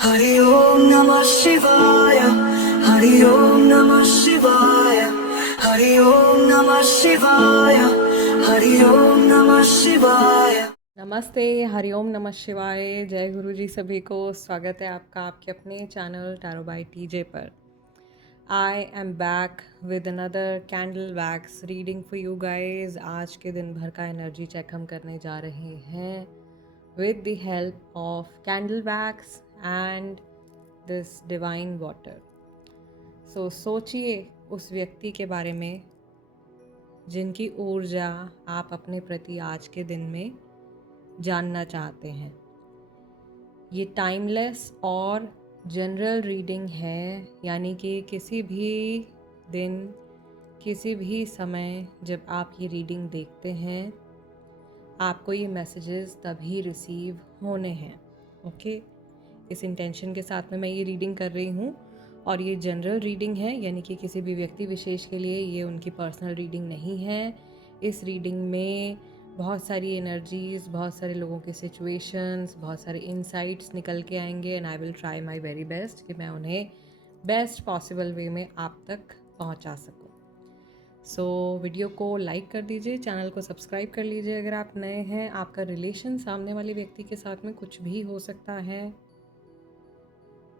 हरि ओम नमः शिवाय। हरि ओम नमः शिवाय। हरि ओम नमः शिवाय। हरि ओम नमः शिवाय। नमस्ते, हरिओम नमः शिवाय। जय गुरु जी सभी को। स्वागत है आपका आपके अपने चैनल टैरो बाय टीजे पर। I am back with another candle wax reading for you guys. आज के दिन भर का एनर्जी चेक हम करने जा रहे हैं with the help of candle wax and this divine water. So सोचिए उस व्यक्ति के बारे में जिनकी ऊर्जा आप अपने प्रति आज के दिन में जानना चाहते हैं। ये टाइमलेस और जनरल रीडिंग है, यानी कि किसी भी दिन किसी भी समय जब आप ये रीडिंग देखते हैं आपको ये मैसेजेस तभी रिसीव होने हैं। ओके, इस इंटेंशन के साथ में मैं ये रीडिंग कर रही हूँ और ये जनरल रीडिंग है, यानी कि किसी भी व्यक्ति विशेष के लिए ये उनकी पर्सनल रीडिंग नहीं है। इस रीडिंग में बहुत सारी एनर्जीज़, बहुत सारे लोगों के सिचुएशंस, बहुत सारे इंसाइट्स निकल के आएंगे and I will try my very best कि मैं उन्हें बेस्ट पॉसिबल वे में आप तक पहुंचा सकूं। सो वीडियो को लाइक कर दीजिए, चैनल को सब्सक्राइब कर लीजिए अगर आप नए हैं। आपका रिलेशन सामने वाले व्यक्ति के साथ में कुछ भी हो सकता है,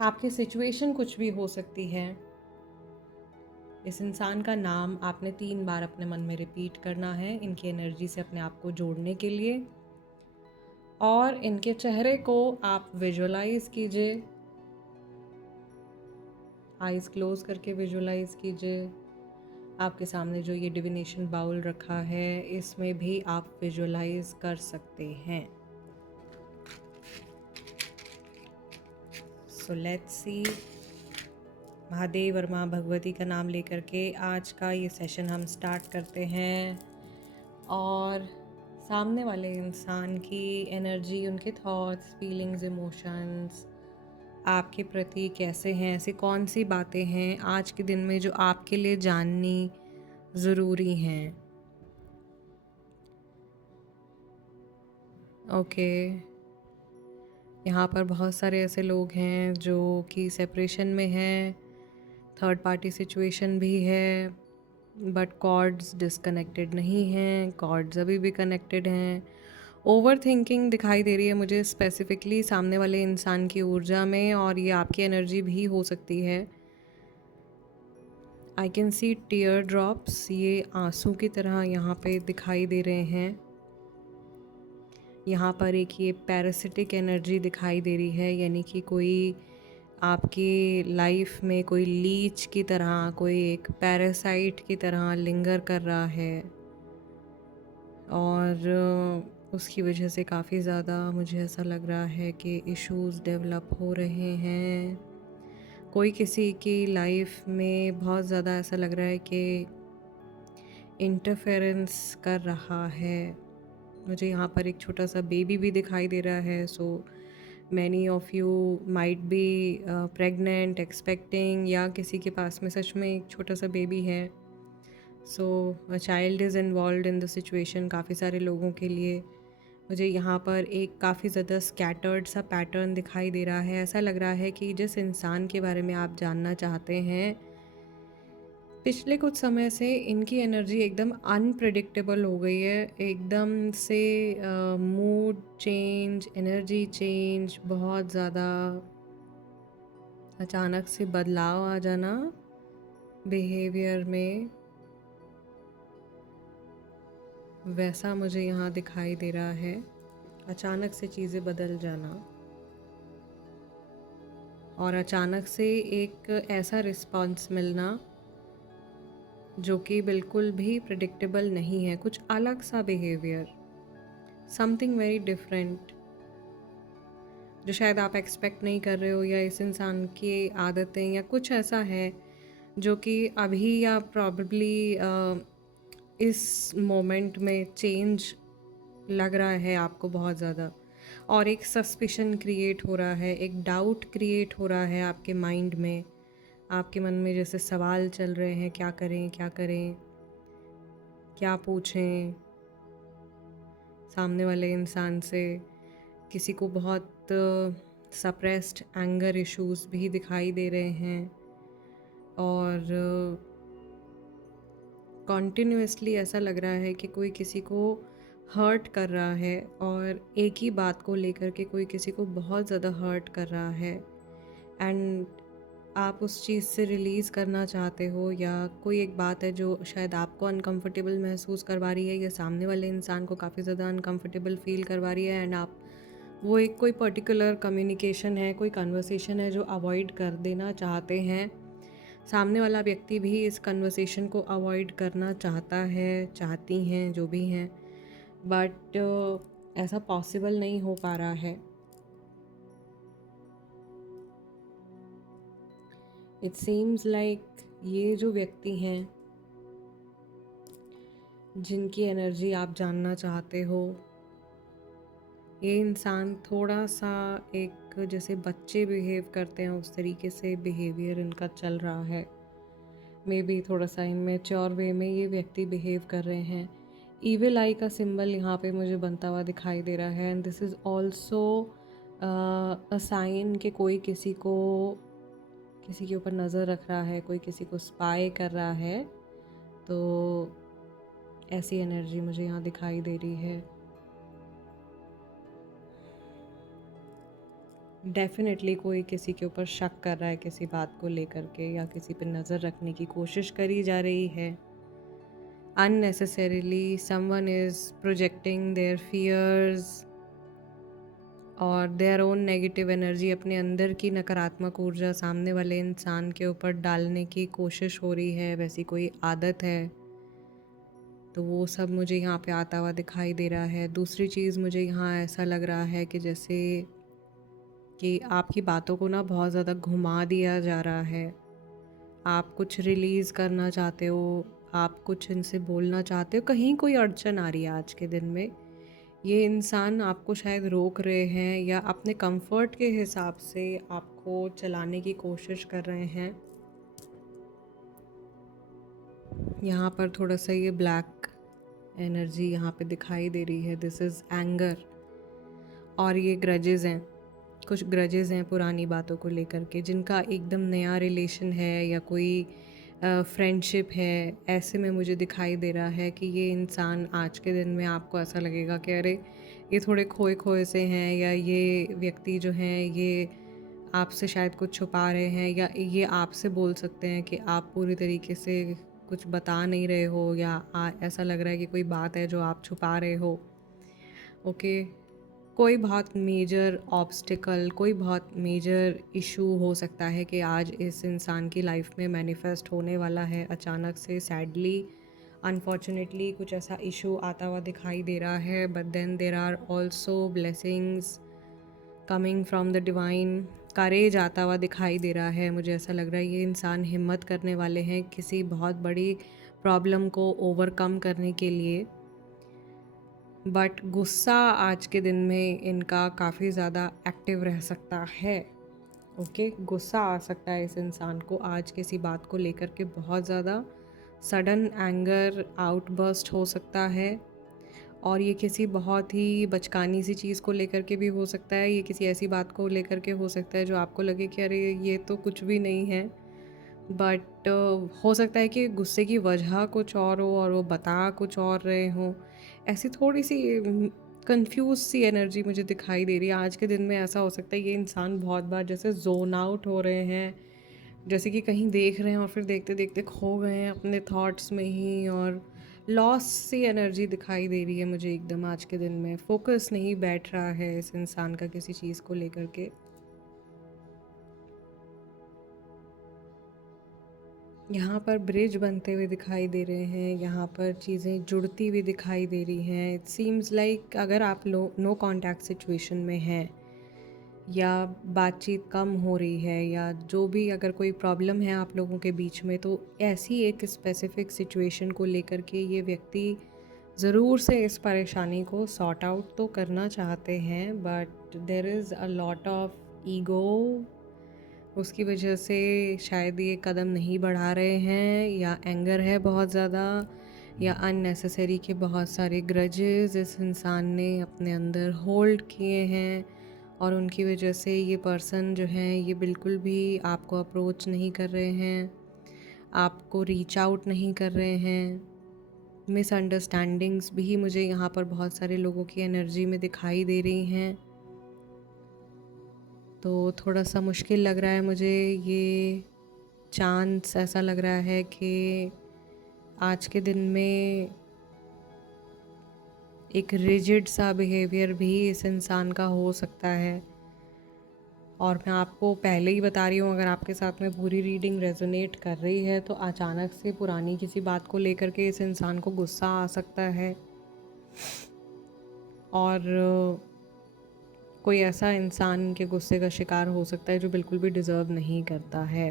आपकी सिचुएशन कुछ भी हो सकती है। इस इंसान का नाम आपने 3 बार अपने मन में रिपीट करना है इनकी एनर्जी से अपने आप को जोड़ने के लिए, और इनके चेहरे को आप विजुअलाइज कीजिए। आइज़ क्लोज करके विजुअलाइज कीजिए। आपके सामने जो ये डिविनेशन बाउल रखा है इसमें भी आप विजुअलाइज कर सकते हैं। So let's see. महादेव और माँ भगवती का नाम लेकर के आज का ये सेशन हम स्टार्ट करते हैं, और सामने वाले इंसान की एनर्जी, उनके थॉट्स, फीलिंग्स, इमोशंस आपके प्रति कैसे हैं, ऐसी कौन सी बातें हैं आज के दिन में जो आपके लिए जाननी ज़रूरी हैं। ओके, यहाँ पर बहुत सारे ऐसे लोग हैं जो कि सेपरेशन में हैं, थर्ड पार्टी सिचुएशन भी है, बट कॉर्ड्स डिसकनेक्टेड नहीं हैं, कॉर्ड्स अभी भी कनेक्टेड हैं। ओवर थिंकिंग दिखाई दे रही है मुझे स्पेसिफिकली सामने वाले इंसान की ऊर्जा में, और ये आपकी एनर्जी भी हो सकती है। I can see tear drops, ये आंसू की तरह यहाँ पे दिखाई दे रहे हैं। यहाँ पर एक ये पैरासिटिक एनर्जी दिखाई दे रही है, यानी कि कोई आपकी लाइफ में कोई लीच की तरह, कोई एक पैरासाइट की तरह लिंगर कर रहा है, और उसकी वजह से काफ़ी ज़्यादा मुझे ऐसा लग रहा है कि इश्यूज़ डेवलप हो रहे हैं। कोई किसी की लाइफ में बहुत ज़्यादा ऐसा लग रहा है कि इंटरफेरेंस कर रहा है। मुझे यहाँ पर एक छोटा सा बेबी भी दिखाई दे रहा है। So many of you might be pregnant, expecting, या किसी के पास में सच में एक छोटा सा बेबी है। So a child is involve in the situation. काफ़ी सारे लोगों के लिए मुझे यहाँ पर एक काफ़ी ज़्यादा स्कैटर्ड सा पैटर्न दिखाई दे रहा है। ऐसा लग रहा है कि जिस इंसान के बारे में आप जानना चाहते हैं, पिछले कुछ समय से इनकी एनर्जी एकदम अनप्रेडिक्टेबल हो गई है। एकदम से मूड चेंज, एनर्जी चेंज, बहुत ज़्यादा अचानक से बदलाव आ जाना बिहेवियर में, वैसा मुझे यहाँ दिखाई दे रहा है। अचानक से चीज़ें बदल जाना, और अचानक से एक ऐसा रिस्पॉन्स मिलना जो कि बिल्कुल भी प्रेडिक्टेबल नहीं है। कुछ अलग सा बिहेवियर, समथिंग वेरी डिफरेंट, जो शायद आप एक्सपेक्ट नहीं कर रहे हो, या इस इंसान की आदतें या कुछ ऐसा है जो कि अभी या प्रॉब्ली इस मोमेंट में चेंज लग रहा है आपको बहुत ज़्यादा, और एक सस्पिशन क्रिएट हो रहा है, एक डाउट क्रिएट हो रहा है आपके माइंड में। आपके मन में जैसे सवाल चल रहे हैं, क्या करें, क्या करें, क्या पूछें सामने वाले इंसान से। किसी को बहुत सप्रेस्ड एंगर इश्यूज भी दिखाई दे रहे हैं और कॉन्टिन्यूसली ऐसा लग रहा है कि कोई किसी को हर्ट कर रहा है और एक ही बात को लेकर के कोई किसी को बहुत ज़्यादा हर्ट कर रहा है एंड आप उस चीज़ से रिलीज़ करना चाहते हो, या कोई एक बात है जो शायद आपको अनकंफर्टेबल महसूस करवा रही है या सामने वाले इंसान को काफ़ी ज़्यादा अनकंफर्टेबल फील करवा रही है एंड आप वो एक कोई पर्टिकुलर कम्युनिकेशन है, कोई कन्वर्सेशन है जो अवॉइड कर देना चाहते हैं। सामने वाला व्यक्ति भी इस कन्वर्सेशन को अवॉइड करना चाहता है, चाहती हैं, जो भी हैं, बट ऐसा पॉसिबल नहीं हो पा रहा है। इट सीम्स लाइक ये जो व्यक्ति हैं जिनकी एनर्जी आप जानना चाहते हो, ये इंसान थोड़ा सा एक जैसे बच्चे बिहेव करते हैं उस तरीके से बिहेवियर इनका चल रहा है। मे बी थोड़ा सा इमेच्योर वे में ये व्यक्ति बिहेव कर रहे हैं। ईविल आई का सिंबल यहाँ पे मुझे बनता हुआ दिखाई दे रहा है and this is also a sign कि कोई किसी के ऊपर नज़र रख रहा है, कोई किसी को स्पाई कर रहा है। तो ऐसी एनर्जी मुझे यहाँ दिखाई दे रही है। डेफिनेटली कोई किसी के ऊपर शक कर रहा है किसी बात को लेकर के, या किसी पे नज़र रखने की कोशिश करी जा रही है। unnecessarily someone is projecting their fears और देयर ओन नेगेटिव एनर्जी, अपने अंदर की नकारात्मक ऊर्जा सामने वाले इंसान के ऊपर डालने की कोशिश हो रही है। वैसी कोई आदत है तो वो सब मुझे यहाँ पे आता हुआ दिखाई दे रहा है। दूसरी चीज़, मुझे यहाँ ऐसा लग रहा है कि जैसे कि आपकी बातों को ना बहुत ज़्यादा घुमा दिया जा रहा है। आप कुछ रिलीज़ करना चाहते हो, आप कुछ इनसे बोलना चाहते हो, कहीं कोई अड़चन आ रही है आज के दिन में। ये इंसान आपको शायद रोक रहे हैं या अपने कंफर्ट के हिसाब से आपको चलाने की कोशिश कर रहे हैं। यहाँ पर थोड़ा सा ये ब्लैक एनर्जी यहाँ पे दिखाई दे रही है। दिस इज़ एंगर और ये ग्रजेस हैं, कुछ ग्रजेस हैं पुरानी बातों को लेकर के, जिनका एकदम नया रिलेशन है या कोई फ्रेंडशिप है। ऐसे में मुझे दिखाई दे रहा है कि ये इंसान आज के दिन में आपको ऐसा लगेगा कि अरे ये थोड़े खोए खोए से हैं, या ये व्यक्ति जो हैं ये आपसे शायद कुछ छुपा रहे हैं, या ये आपसे बोल सकते हैं कि आप पूरी तरीके से कुछ बता नहीं रहे हो, या ऐसा लग रहा है कि कोई बात है जो आप छुपा रहे हो। ओके, कोई बहुत मेजर ऑब्स्टिकल, कोई बहुत मेजर इशू हो सकता है कि आज इस इंसान की लाइफ में मैनिफेस्ट होने वाला है अचानक से। सैडली, अनफॉर्चुनेटली कुछ ऐसा इशू आता हुआ दिखाई दे रहा है, but then there are also blessings coming from the divine. Courage आता हुआ दिखाई दे रहा है। मुझे ऐसा लग रहा है ये इंसान हिम्मत करने वाले हैं किसी बहुत बड़ी प्रॉब्लम को ओवरकम करने के लिए। बट गुस्सा आज के दिन में इनका काफ़ी ज़्यादा एक्टिव रह सकता है। ओके, गुस्सा आ सकता है इस इंसान को आज किसी बात को लेकर के, बहुत ज़्यादा सडन एंगर आउटबर्स्ट हो सकता है। और ये किसी बहुत ही बचकानी सी चीज़ को लेकर के भी हो सकता है। ये किसी ऐसी बात को लेकर के हो सकता है जो आपको लगे कि अरे ये तो कुछ भी नहीं है, बट हो सकता है कि गुस्से की वजह कुछ और हो और वो बता कुछ और रहे हों। ऐसी थोड़ी सी कंफ्यूज सी एनर्जी मुझे दिखाई दे रही है आज के दिन में। ऐसा हो सकता है ये इंसान बहुत बार जैसे जोन आउट हो रहे हैं, जैसे कि कहीं देख रहे हैं और फिर देखते देखते खो गए हैं अपने थॉट्स में ही, और लॉस सी एनर्जी दिखाई दे रही है मुझे एकदम आज के दिन में। फोकस नहीं बैठ रहा है इस इंसान का किसी चीज़ को लेकर के। यहाँ पर ब्रिज बनते हुए दिखाई दे रहे हैं, यहाँ पर चीज़ें जुड़ती हुई दिखाई दे रही हैं। इट सीम्स लाइक अगर आप नो कांटेक्ट सिचुएशन में हैं, या बातचीत कम हो रही है, या जो भी अगर कोई प्रॉब्लम है आप लोगों के बीच में, तो ऐसी एक स्पेसिफिक सिचुएशन को लेकर के ये व्यक्ति ज़रूर से इस परेशानी को सॉर्ट आउट तो करना चाहते हैं, but there is a lot of ego. उसकी वजह से शायद ये कदम नहीं बढ़ा रहे हैं, या एंगर है बहुत ज़्यादा, या अननेसेसरी के बहुत सारे ग्रजेस इस इंसान ने अपने अंदर होल्ड किए हैं और उनकी वजह से ये पर्सन जो हैं ये बिल्कुल भी आपको अप्रोच नहीं कर रहे हैं, आपको रीच आउट नहीं कर रहे हैं। मिसअंडरस्टैंडिंग्स भी मुझे यहाँ पर बहुत सारे लोगों की एनर्जी में दिखाई दे रही हैं। तो थोड़ा सा मुश्किल लग रहा है मुझे, ये चांस ऐसा लग रहा है कि आज के दिन में एक रिजिड सा बिहेवियर भी इस इंसान का हो सकता है। और मैं आपको पहले ही बता रही हूँ, अगर आपके साथ में पूरी रीडिंग रेजोनेट कर रही है तो अचानक से पुरानी किसी बात को लेकर के इस इंसान को गुस्सा आ सकता है, और कोई ऐसा इंसान के गुस्से का शिकार हो सकता है जो बिल्कुल भी डिज़र्व नहीं करता है।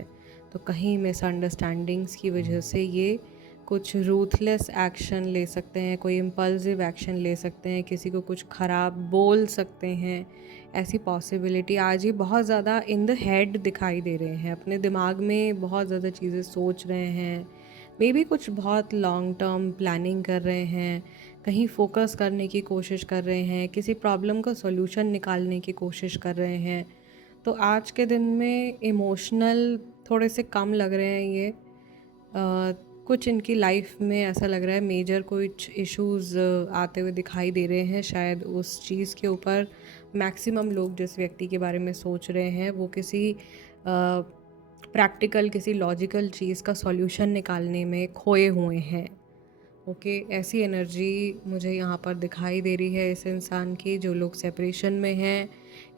तो कहीं मिसअंडरस्टैंडिंग्स की वजह से ये कुछ रूथलेस एक्शन ले सकते हैं, कोई इम्पल्सिव एक्शन ले सकते हैं, किसी को कुछ ख़राब बोल सकते हैं। ऐसी पॉसिबिलिटी आज ये बहुत ज़्यादा इन द हेड दिखाई दे रहे हैं, अपने दिमाग में बहुत ज़्यादा चीज़ें सोच रहे हैं, मे बी कुछ बहुत लॉन्ग टर्म प्लानिंग कर रहे हैं, कहीं फोकस करने की कोशिश कर रहे हैं, किसी प्रॉब्लम का सॉल्यूशन निकालने की कोशिश कर रहे हैं। तो आज के दिन में इमोशनल थोड़े से कम लग रहे हैं ये। कुछ इनकी लाइफ में ऐसा लग रहा है मेजर कुछ इश्यूज़ आते हुए दिखाई दे रहे हैं। शायद उस चीज़ के ऊपर मैक्सिमम लोग जिस व्यक्ति के बारे में सोच रहे हैं वो किसी प्रैक्टिकल, किसी लॉजिकल चीज़ का सॉल्यूशन निकालने में खोए हुए हैं। ओके, ऐसी एनर्जी मुझे यहाँ पर दिखाई दे रही है इस इंसान की। जो लोग सेपरेशन में हैं,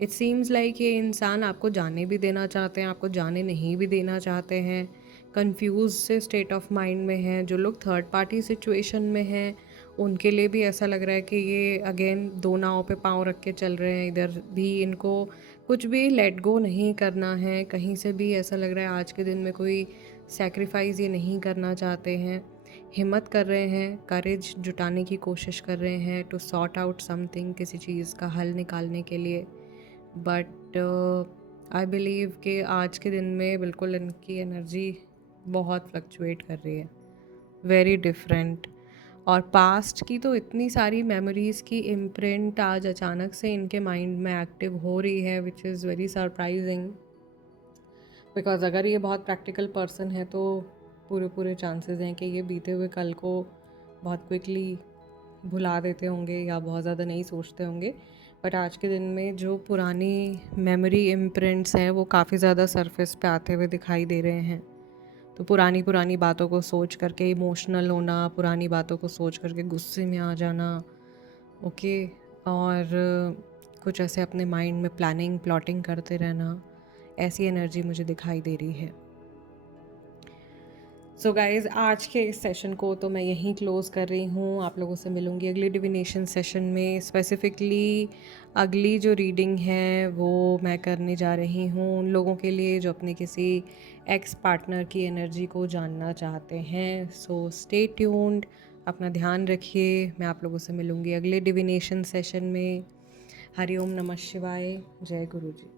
इट सीम्स लाइक ये इंसान आपको जाने भी देना चाहते हैं, आपको जाने नहीं भी देना चाहते हैं, कंफ्यूज से स्टेट ऑफ माइंड में हैं। जो लोग थर्ड पार्टी सिचुएशन में हैं उनके लिए भी ऐसा लग रहा है कि ये अगेन दो नाव पे पाँव रख के चल रहे हैं। इधर भी इनको कुछ भी लेट गो नहीं करना है, कहीं से भी ऐसा लग रहा है आज के दिन में कोई सेक्रीफाइस ये नहीं करना चाहते हैं। हिम्मत कर रहे हैं, करेज जुटाने की कोशिश कर रहे हैं टू सॉर्ट आउट समथिंग, किसी चीज़ का हल निकालने के लिए। बट आई बिलीव कि आज के दिन में बिल्कुल इनकी एनर्जी बहुत फ्लक्चुएट कर रही है, वेरी डिफरेंट। और पास्ट की तो इतनी सारी मेमोरीज़ की इम्प्रिंट आज अचानक से इनके माइंड में एक्टिव हो रही है, which is very surprising. Because अगर ये बहुत प्रैक्टिकल पर्सन है तो पूरे चांसेस हैं कि ये बीते हुए कल को बहुत क्विकली भुला देते होंगे या बहुत ज़्यादा नहीं सोचते होंगे। बट आज के दिन में जो पुरानी मेमोरी इम्प्रिंट्स हैं वो काफ़ी ज़्यादा सरफेस पे आते हुए दिखाई दे रहे हैं। तो पुरानी बातों को सोच करके इमोशनल होना, पुरानी बातों को सोच करके गुस्से में आ जाना, ओके, और कुछ ऐसे अपने माइंड में प्लानिंग प्लॉटिंग करते रहना, ऐसी एनर्जी मुझे दिखाई दे रही है। सो गाइज़, आज के इस सेशन को तो मैं यहीं क्लोज़ कर रही हूँ। आप लोगों से मिलूँगी अगली डिविनेशन सेशन में। स्पेसिफ़िकली अगली जो रीडिंग है वो मैं करने जा रही हूँ उन लोगों के लिए जो अपने किसी एक्स पार्टनर की एनर्जी को जानना चाहते हैं। सो स्टे ट्यून्ड, अपना ध्यान रखिए। मैं आप लोगों से मिलूँगी अगले डिविनेशन सेशन में। हरि ओम नमः शिवाय। जय गुरु जी।